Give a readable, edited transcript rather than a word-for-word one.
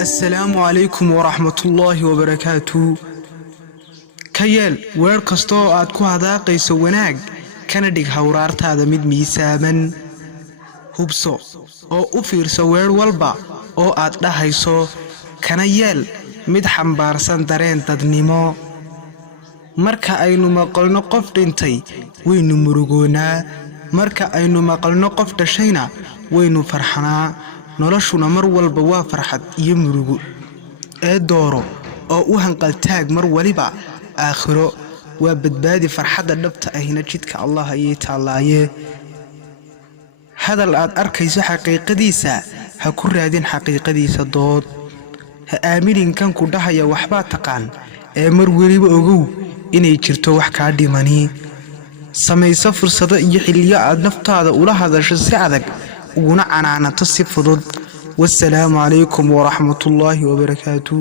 السلام عليكم ورحمة الله وبركاته. كيال وير كستو آد كو هداقيسو وناق كان ديك هورارتادا ميد ميسامن hubso oo u fiirso weer walba oo aad dhahayso kana yeel mid xambaarsan dareen dadnimo. marka aynu maqalno qof dhintay waynu murugoonaa, marka aynu maqalno qof dhashayna waynu farxanaa. noloshuna mar walba waa farxad iyo murugo ee dooro oo u hanqaltaag mar waliba aakhiro waa badbaadi farxadda dhabta ahina jidka Allah ayay taalaaye. hadal aad arkayso xaqiiqadiisa ha ku raadin xaqiiqadiisa dood. ha aaminin kan ku dhahaya waxba taqaan ee mar waliba ogow inay jirto wax ka dhimani. samayso fursado iyo xilliyo aad naftaada ula hadasho si adag uguna canaanato si fudud. والسلام عليكم ورحمة الله وبركاته.